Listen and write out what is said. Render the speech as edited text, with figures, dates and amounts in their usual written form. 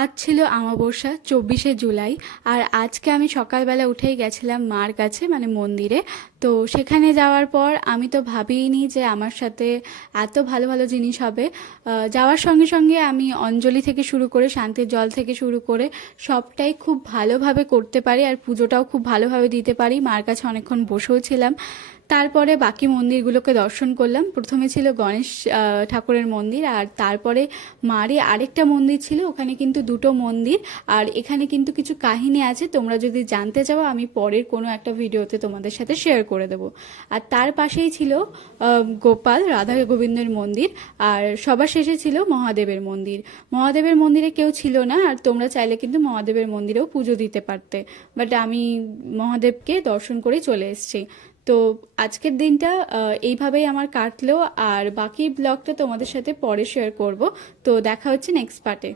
আজ ছিল আমাবস্যা 24শে জুলাই। আর আজকে আমি সকালবেলা উঠেই গেছিলাম মার কাছে, মানে মন্দিরে। তো সেখানে যাওয়ার পর আমি তো ভাবিনি যে আমার সাথে এত ভালো ভালো জিনিস হবে। যাওয়ার সঙ্গে সঙ্গে আমি অঞ্জলি থেকে শুরু করে শান্তির জল থেকে শুরু করে সবটাই খুব ভালোভাবে করতে পারি, আর পুজোটাও খুব ভালোভাবে দিতে পারি। মার কাছে অনেকক্ষণ বসেও ছিলাম। তারপরে বাকি মন্দিরগুলোকে দর্শন করলাম। প্রথমে ছিল গণেশ ঠাকুরের মন্দির, আর তারপরে মারই আরেকটা মন্দির ছিল। ওখানে কিন্তু দুটো মন্দির, আর এখানে কিন্তু কিছু কাহিনী আছে। তোমরা যদি জানতে চাও আমি পরের কোনো একটা ভিডিওতে তোমাদের সাথে শেয়ার করে দেবো। আর তার পাশেই ছিল গোপাল রাধা গোবিন্দের মন্দির, আর সবার শেষে ছিল মহাদেবের মন্দির। মহাদেবের মন্দিরে কেউ ছিল না, আর তোমরা চাইলে কিন্তু মহাদেবের মন্দিরেও পুজো দিতে পারতে, বাট আমি মহাদেবকে দর্শন করে চলে এসেছি। তো আজকের দিনটা এইভাবেই আমার কাটলো, আর বাকি ব্লগটা তোমাদের সাথে পরে শেয়ার করব। তো দেখা হচ্ছে নেক্সট পার্টে।